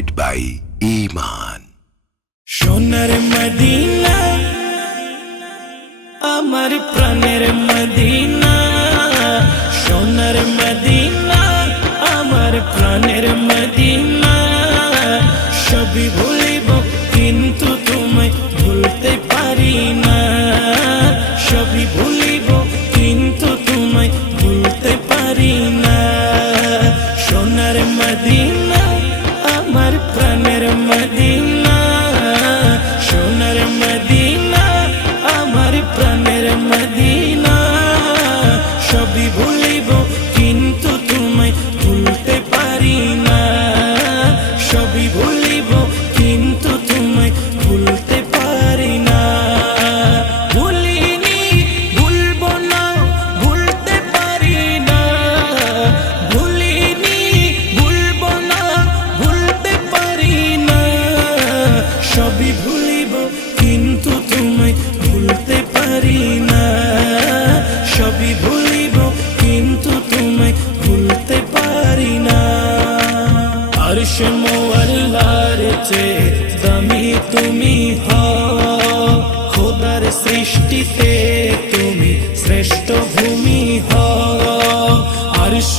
Guide by ইমান সোনার Medina আমার প্রাণের মদিনা। সবই ভুলিব, কিন্তু তুমি ভুলতে পারি না। আরশ মোয়াল্লার চেয়ে দামি তুমি হও। খোদার সৃষ্টিতে তুমি শ্রেষ্ঠ ভূমি হও। আরশ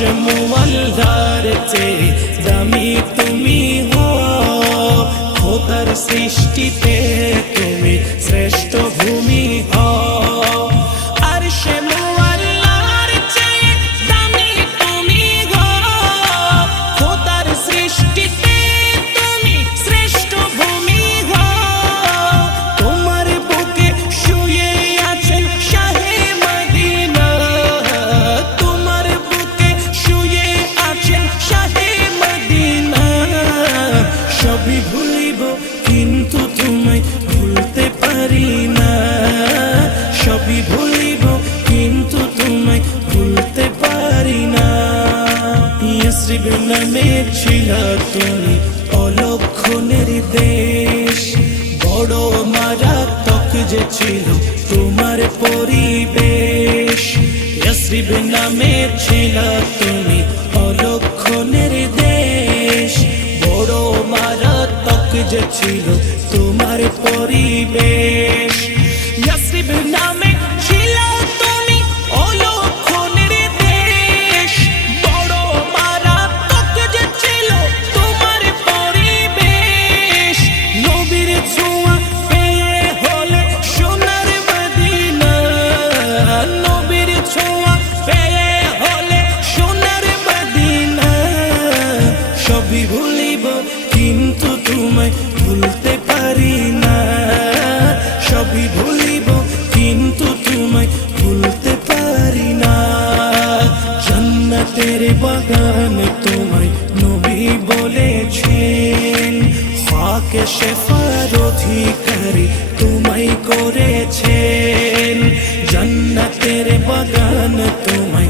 চে দামি তুমি হও। খোদার সৃষ্টিতে তুমি triste দিলা তুমি অলক্ষণের দেশ, বড় মারাত্মক যে ছিল তোমার পরিবেশ। শ্রীব নামে ছিল তুমি অলক্ষণের দেশ, বড় মারাত্মক যে ছিল তোমার পরিবেশ। শ্রীব নামে ছবি ভুলিব, কিন্তু তোমায় ভুলতে পারি না। সবই ভুলিব, কিন্তু তোমায় ভুলতে পারি না। জান্নাতের বাগান তোমায় নবী বলেছেন, ফাঁকে শেফার অধিকারী তোমায় করেছেন। জান্নাতের বাগান তোমায়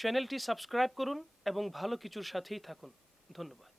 চ্যানেলটি সাবস্ক্রাইব করুন এবং ভালো কিছুর সাথেই থাকুন। ধন্যবাদ।